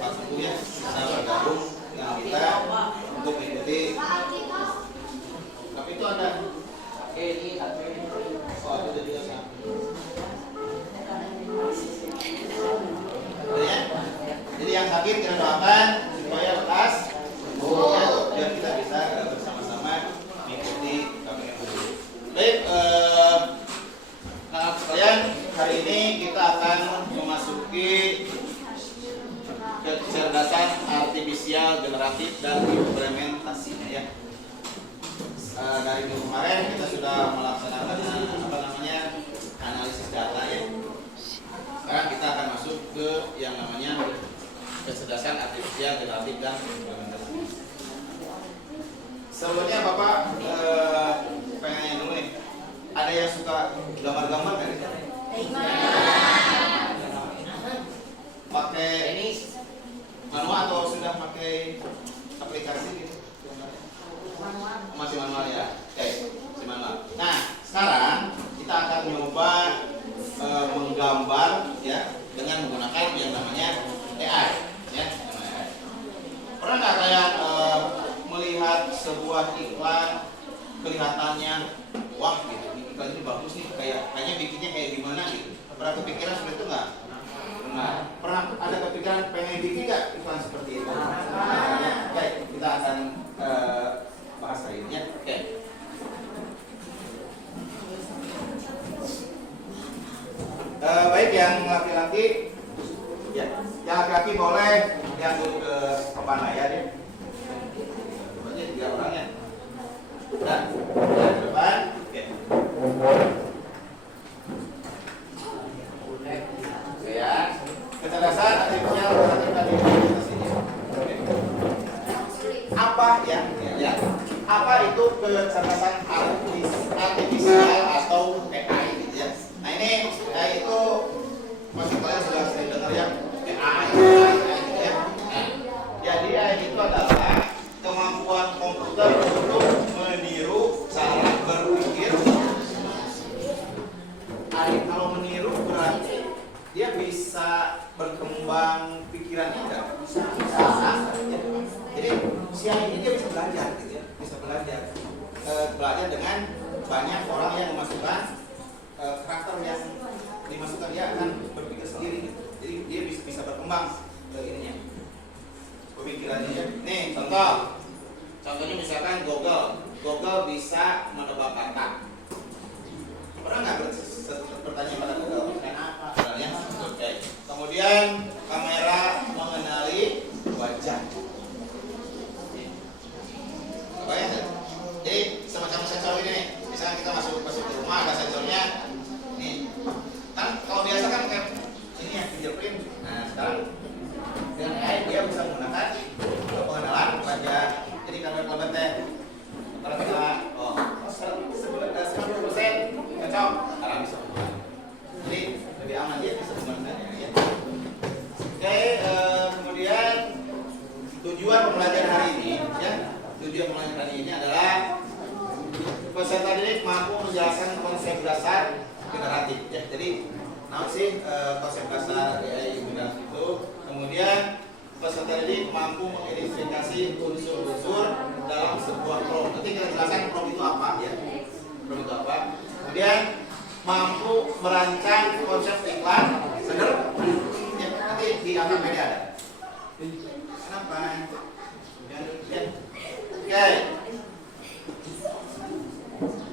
Pak Teguh ya bisa bergabung dengan kita untuk mengikuti. Tapi itu ada ini oh itu juga sama. Jadi yang sakit kita doakan supaya lekas ya, biar kita bisa bersama-sama mengikuti KPM. Baik, nah sekalian hari ini kita akan memasuki kecerdasan artifisial generatif dan implementasinya ya. Dari minggu kemarin kita sudah melaksanakan analisis data ya. Sekarang kita akan masuk ke yang namanya kecerdasan artifisial generatif dan implementasi. Sebelumnya Bapak pengen dulu nih, ada yang suka gambar-gambar kan? Pakai ini manual atau sudah pakai aplikasi gitu? Masih manual ya? Oke, masih manual. Nah, sekarang kita akan mencoba menggambar ya dengan menggunakan yang namanya AI ya. Pernah nggak kalian melihat sebuah iklan kelihatannya wah gitu, iklan ini bagus nih, kayaknya bikinnya kayak gimana gitu? Pernah kepikiran seperti itu nggak? Pernah ada kepikiran pengen bikin nggak iklan seperti itu? Ya, baik, kita akan bahas hari ini ya. Oke. Baik, yang laki-laki ya, yang laki-laki boleh yang dulu ke papan layar ya. Banyak 3 orang ya. Udah, ke depan. Oke. Oke ya. Kecerdasan artifisial tadi apa ya? Ya. Apa itu kecerdasan artifisial atau AI gitu ya? Nah ini AI itu pasti kalian sudah sering dengar ya, AI gitu ya. Nah, jadi AI itu adalah kemampuan komputer untuk meniru cara berpikir. AI kalau meniru berarti dia bisa berkembang pikirannya enggak? Bisa. Jadi si AI ini dia bisa belajar gitu ya, bisa belajar. Belajar dengan banyak orang yang memasukkan karakter yang dimasukkan, dia akan berpikir sendiri gitu. Jadi dia bisa berkembang ininya pemikirannya ya. Nih contohnya misalkan Google bisa menebak kata. Pernah nggak bertanya pada Google apa sebenarnya? Oke. Kemudian kamera mengenali wajah. Kebayang nggak? Jadi semacam sensor ini nih. Misalnya kita masuk ke rumah ada sensornya. Nih, kan kalau biasa kan kayak ini ya fingerprint. Nah sekarang dengan AI dia bisa menggunakan pengenalan wajah. Jadi kamera kelebat teh kalau kita 90% cocok, sekarang bisa menggunakan. Jadi lebih aman dia bisa menggunakannya ya. Oke, kemudian tujuan pembelajaran hari ini ya. Tujuan pembelajaran hari ini adalah peserta didik mampu menjelaskan konsep dasar generatif ya. Jadi apa sih konsep dasar AI generatif itu? Kemudian peserta didik mampu mengidentifikasi unsur-unsur dalam sebuah prompt. Nanti kita jelaskan prompt itu apa ya. Prompt itu apa? Kemudian mampu merancang konsep iklan sederhana. Ya, nanti di APBD ada. Kenapa? Ya. Oke.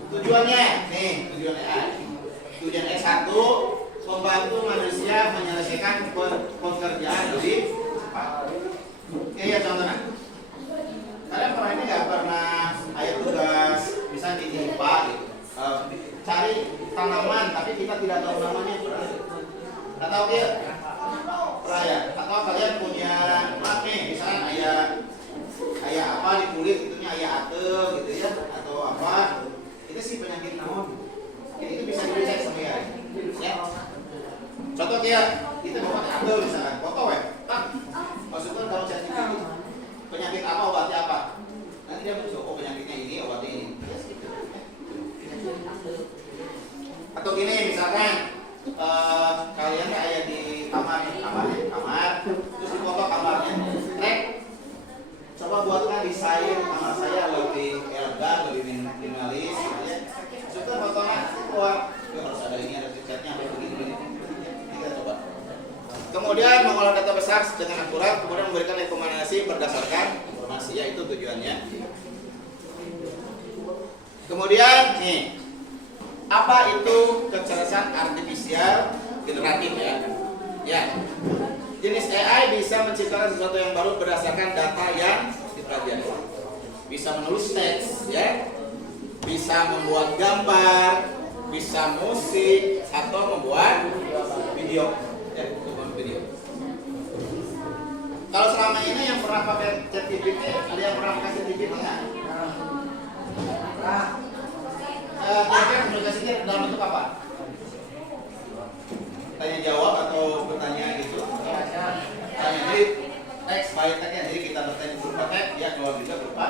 Tujuannya, nih tujuannya A. Tujuan S1 membantu manusia menyelesaikan pekerjaan lebih cepat. Oke ya contohnya. Kalian pernah ini nggak pernah ayo tugas misalnya di IPA gitu, cari tanaman tapi kita tidak tahu namanya, atau ya? Pernah ya? Atau kalian punya desain kamar saya lebih elegan, lebih minimalis, gitu ya. Suka fotonya, wah, harus ada ini, ada catnya, ada begini. Kita coba. Kemudian mengolah data besar dengan akurat, kemudian memberikan rekomendasi berdasarkan informasi, yaitu tujuannya. Kemudian nih, apa itu kecerdasan artifisial generatif ya? Ya, jenis AI bisa menciptakan sesuatu yang baru berdasarkan data yang dipelajari. Bisa menulis teks, ya, bisa membuat gambar, bisa musik, atau membuat video. Ya, membuat video. Kalau selama ini yang pernah pakai ChatGPT, ada yang pernah pakai ChatGPT nggak? Kira-kira komunikasinya dalam bentuk apa? Tanya jawab atau bertanya gitu? Tanya, jadi teks by teks ya, jadi kita bertanya berupa teks, dia jawab juga berupa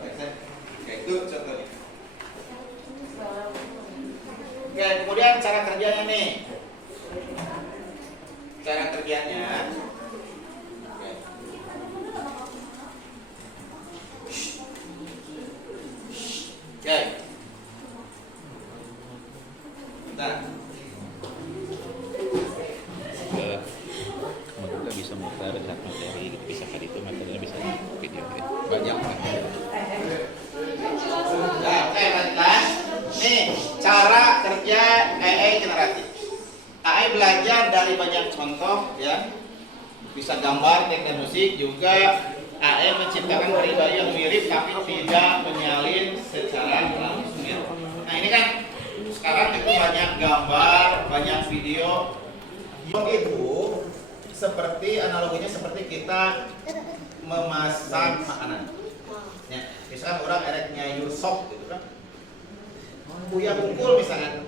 teks. Kayak itu contohnya. Oke, kemudian cara kerjanya nih. Cara kerjanya. Oke. Bentar. Modular bisa muter satu materi, bisa kali itu materinya bisa video Banyak. Nah, oke, lanjutkan. Nih, cara kerja AI generatif. AI belajar dari banyak contoh, ya. Bisa gambar, teks dan musik. Juga AI menciptakan pribadi yang mirip tapi tidak menyalin secara langsung. Ya. Nah, ini kan sekarang itu banyak gambar, banyak video. Itu seperti analoginya seperti kita memasak makanan. Ya, misalkan orang ereknya nyayur sop gitu kan. Buya bungkul misalkan.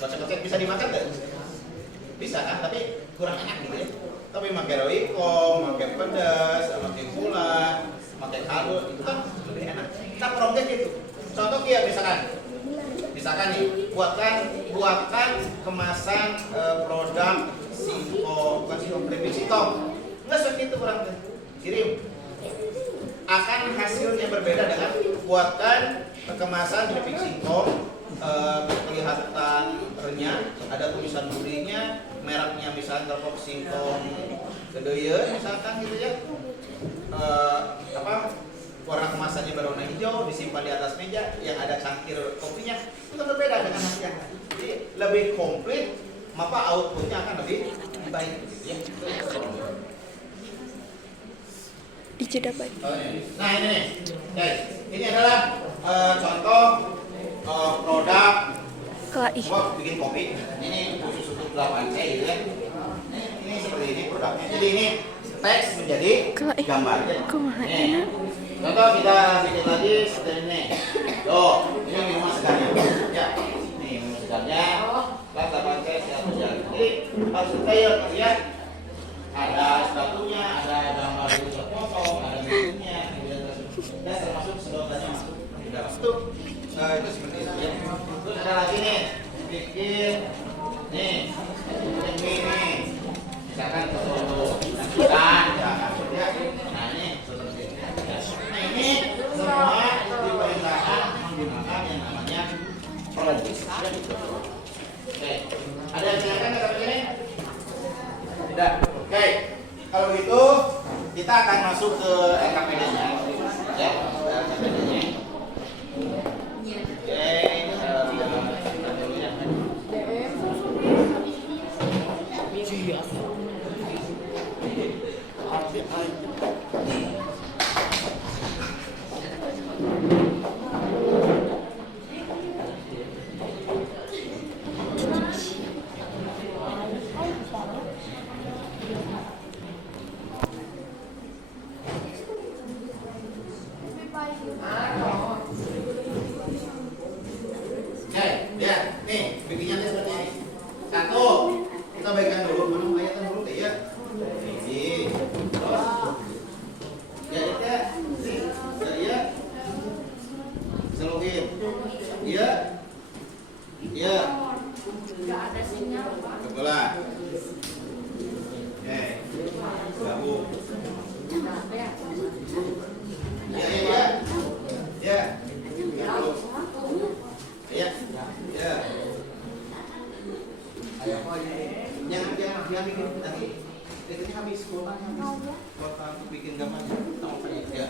Kocok-kocok bisa dimakan enggak? Bisa kan, tapi kurang enak gitu ya. Tapi pakai roiko, pakai pedas, pakai gula, pakai kaldu, itu kan lebih enak. Kita project itu. Contoh ya misalkan nih, buatkan kemasan produk keripik singkong. Nggak seperti itu kurang kirim. Akan hasilnya berbeda dengan buatkan kemasan keripik singkong, kelihatan renyah, ada tulisan durinya, mereknya misalnya terpok singkong kedeyeun misalkan gitu ya. Warna kemasannya berwarna hijau, disimpan di atas meja, yang ada cangkir kopinya, itu berbeda dengan hasilnya. Jadi lebih komplit, maka outputnya akan lebih baik. Ya. Dijeda baik. Nah ini nih, guys, ini adalah contoh produk bikin kopi. Ini khusus untuk 8C gitu ya. Ini seperti ini produknya. Jadi ini teks menjadi gambar. Nih. Contoh kita bikin lagi seperti ini. Tuh, ini minuman segarnya. Ya, ini minuman segarnya. Kelas 8C siap jalan. Jadi harus detail ya. Ada sepatunya, ada gambar potong, ada menunya, dan termasuk sedotannya masuk di dalam itu. Itu seperti itu ya. Terus ada lagi nih, bikin nih, ini. Misalkan foto ikan, ya. Nah ini seperti ini. Nah ini semua diperintahkan menggunakan yang namanya prompt. Oke, ada yang silakan sampai sini? Tidak. Oke, kalau begitu kita akan masuk ke LKPD-nya, ya, LKPD-nya. bikin gambarnya. Ya.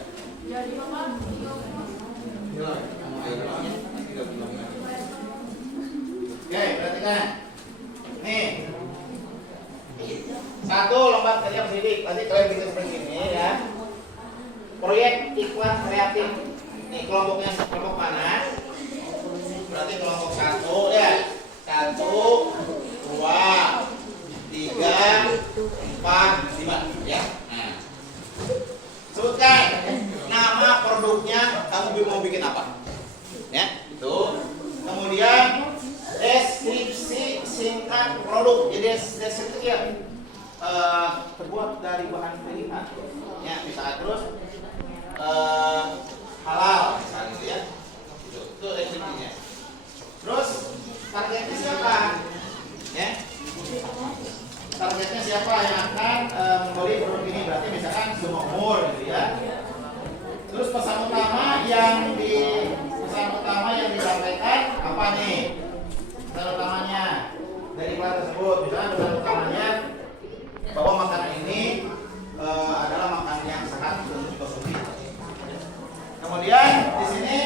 Oke, perhatikan. Nih. Satu lomba kerja sidik. Nanti kalian bikin seperti ini ya. Proyek iklan kreatif. Nih kelompoknya kelompok mana? Berarti kelompok 1 ya. 1, 2, 3, 4, 5 ya. Nah. Sebutkan nama produknya, kamu mau bikin apa? Ya, itu. Kemudian deskripsi singkat produk. Jadi deskripsi ya terbuat dari bahan pilihan. Ya, bisa terus halal misalnya gitu ya. Itu deskripsinya. Terus targetnya siapa? Ya. Targetnya siapa yang akan membeli produk ini? Berarti misalkan semua umur gitu ya. Terus pesan utama yang disampaikan apa nih? Pesan utamanya dari iklan tersebut, misalkan pesan utamanya bahwa makanan ini adalah makanan yang sehat untuk dikonsumsi. Kemudian di sini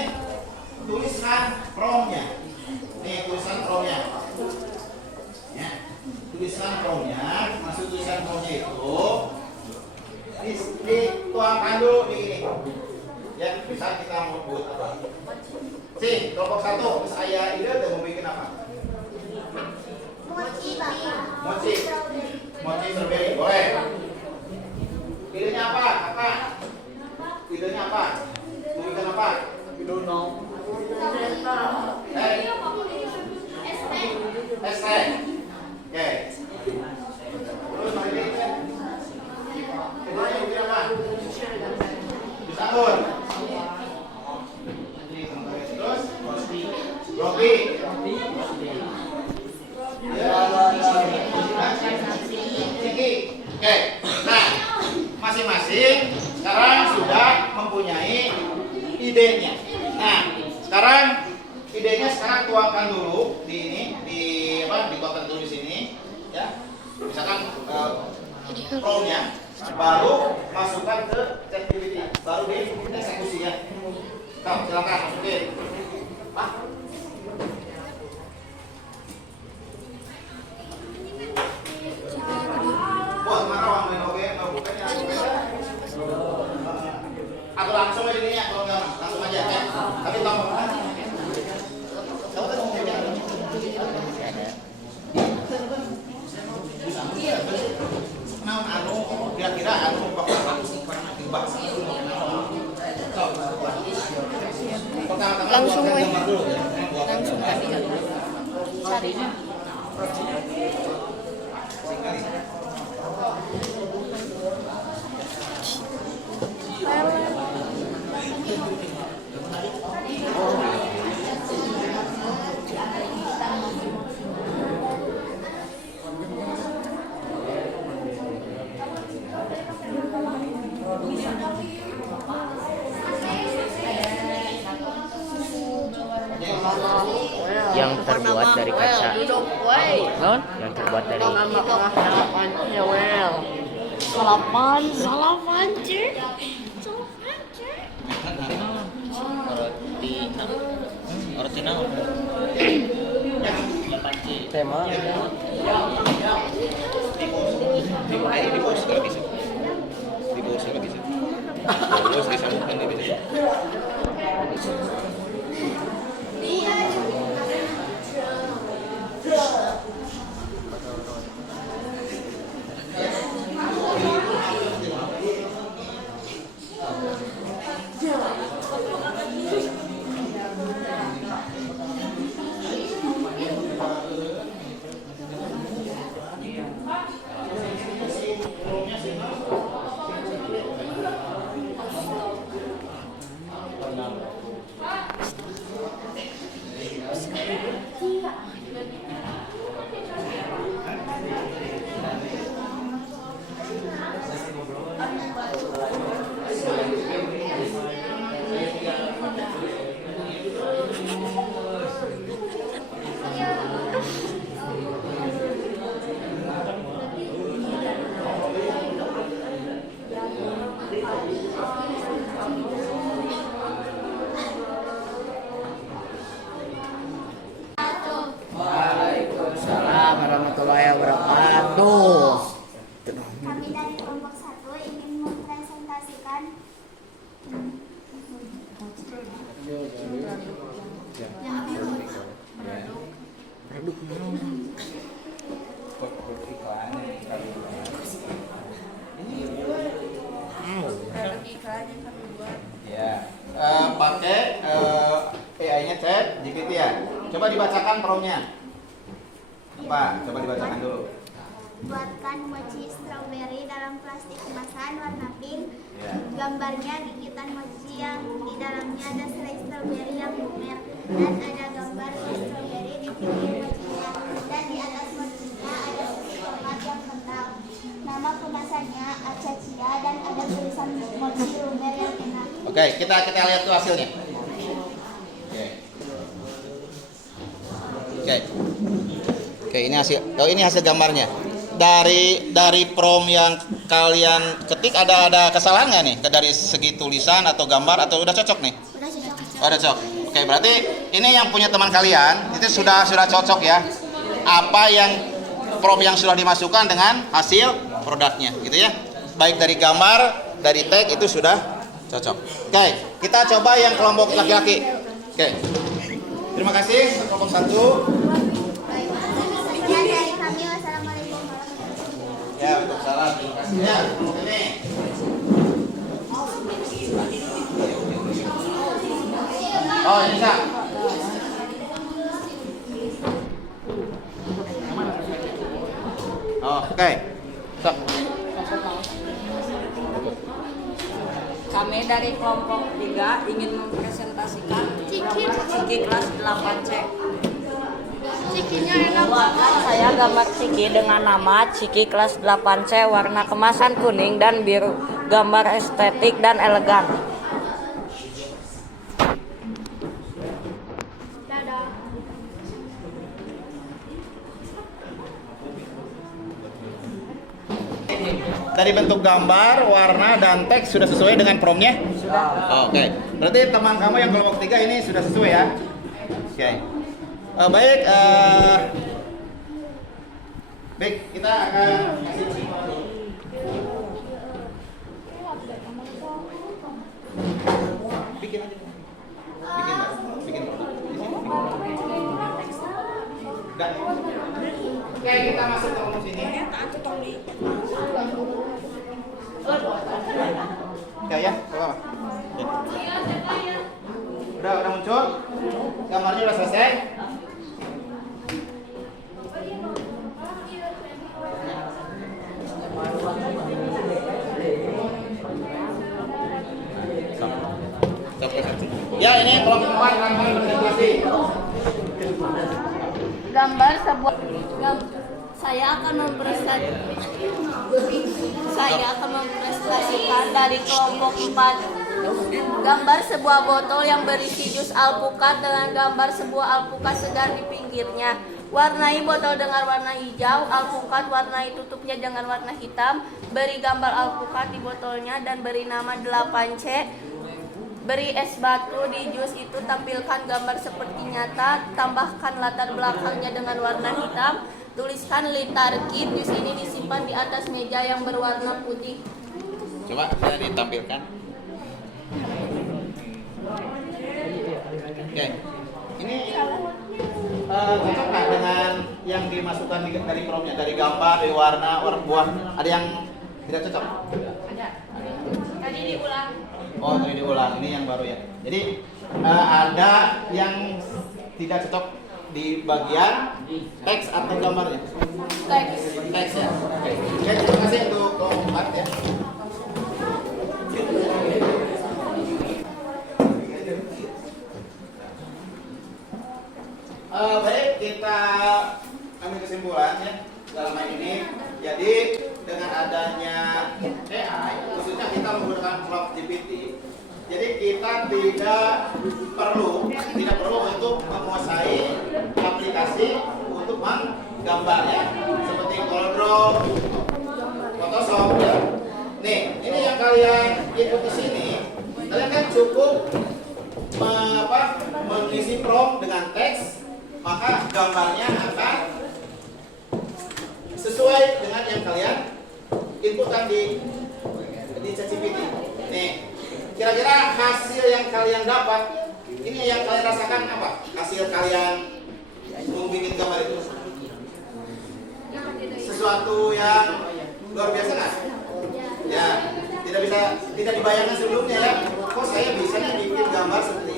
tuliskan promnya. Nih tulisan promnya. Ya. Tulisan promnya, maksud tulisan promnya itu dituangkan dulu di ini. Ya, bisa kita mau buat apa? Si, kelompok 1, saya ide udah mau bikin apa? Mochi, Bapak. Mochi strawberry, boleh. Idenya apa? Apa? Idenya apa? Mau bikin apa? Es teh. Oke. Terus ini keduanya bikin apa? Bisa anggur. Terus roti. Ciki. Oke. Nah, masing-masing sekarang sudah mempunyai idenya. Nah, sekarang idenya tuangkan dulu di ini, dituangkan dulu di sini, ya. Misalkan promnya, baru masukkan ke ChatGPT, baru dieksekusi ya. Nah, silakan masukin. Pak. Buat mana orang main oke, bukannya atau langsung aja ini ya, kalau nggak langsung aja ya. Tapi tahu kan ngomongnya nah, kira-kira bakal Langsung aja. Langsung Cari. Yang terbuat dari kaca. Non? Yang terbuat dari Salapan, cuy. roti naon? Tema. Di bawah sekali bisa. Di bawah sekali bisa. Di bawah disambungkan dia bisa. Ya, pakai AI-nya chat GPT ya. Coba dibacakan promnya. Pak, coba dibacakan dulu. Buatkan mochi strawberry dalam plastik kemasan warna pink. Ya. Gambarnya gigitan mochi yang di dalamnya ada selai strawberry yang lumer dan ada gambar strawberry di pinggir mochinya dan di atas mochinya ada susu coklat yang kental. Nama kemasannya Acaccia dan ada tulisan mochi lumer yang enak. Oke, kita lihat tuh hasilnya. Oke, ini hasil gambarnya. Dari prompt yang kalian ketik ada kesalahan nggak nih? Dari segi tulisan atau gambar atau udah cocok nih? Udah cocok. Oh, udah cocok. Oke, berarti ini yang punya teman kalian itu sudah cocok ya. Apa yang prompt yang sudah dimasukkan dengan hasil produknya, gitu ya. Baik dari gambar, dari tag itu sudah cocok. Oke, kita coba yang kelompok laki-laki. Oke. Terima kasih kelompok 1. Sekian dari kami. Wassalamualaikum warahmatullahi wabarakatuh. Ya, untuk salam. Terima kasih ya. Kelompok ini. Oh, ini Kak. Oh, oke. Stop. Kami dari kelompok 3 ingin mempresentasikan Ciki kelas 8C. Cikinya enak Buatkan saya gambar Ciki dengan nama Ciki kelas 8C, warna kemasan kuning dan biru, gambar estetik dan elegan. Dari bentuk gambar, warna, dan teks sudah sesuai dengan promptnya? Sudah. Oke. Berarti teman kamu yang kelompok 3 ini sudah sesuai ya? Oke. Baik. Baik, kita akan kasih bikin aja. Bikin. Dan, oke, kita masuk ke rumus ini. Ya, apa? Udah muncul? Gambarnya udah selesai? Ya, ini kelompok 4 akan berpresentasi. gambar sebuah saya akan mempresentasikan dari kelompok 4 gambar sebuah botol yang berisi jus alpukat dengan gambar sebuah alpukat segar di pinggirnya. Warnai botol dengan warna hijau, alpukat warnai tutupnya dengan warna hitam, beri gambar alpukat di botolnya dan beri nama 8C. Beri es batu di jus itu, tampilkan gambar seperti nyata, tambahkan latar belakangnya dengan warna hitam, tuliskan litarkit, jus ini disimpan di atas meja yang berwarna putih. Coba bisa ditampilkan. Oke, ini cocok nggak dengan yang dimasukkan dari promptnya, dari gambar, dari warna, buah? Ada yang tidak cocok? Ada. Tadi diulang. Oh, tadi diulang. Ini yang baru ya. Jadi ada yang tidak cocok di bagian teks atau gambarnya? Teks ya. Oke. Terima kasih untuk kelompok 4 ya. Baik, kita ambil kesimpulan ya dalam hal ini. Jadi dengan adanya AI, khususnya kita menggunakan Cloud GPT, jadi kita tidak perlu untuk menguasai aplikasi untuk menggambar ya, seperti CorelDRAW, Photoshop ya. Nih, ini yang kalian input di sini, kalian kan cukup mengisi prompt dengan teks, maka gambarnya akan sesuai dengan yang kalian inputkan di ChatGPT. Nih, kira-kira hasil yang kalian dapat intinya yang kalian rasakan apa? Hasil kalian membuat gambar itu sesuatu yang luar biasa nggak? Ya, tidak dibayangkan sebelumnya ya. Kok saya bisa nih bikin gambar seperti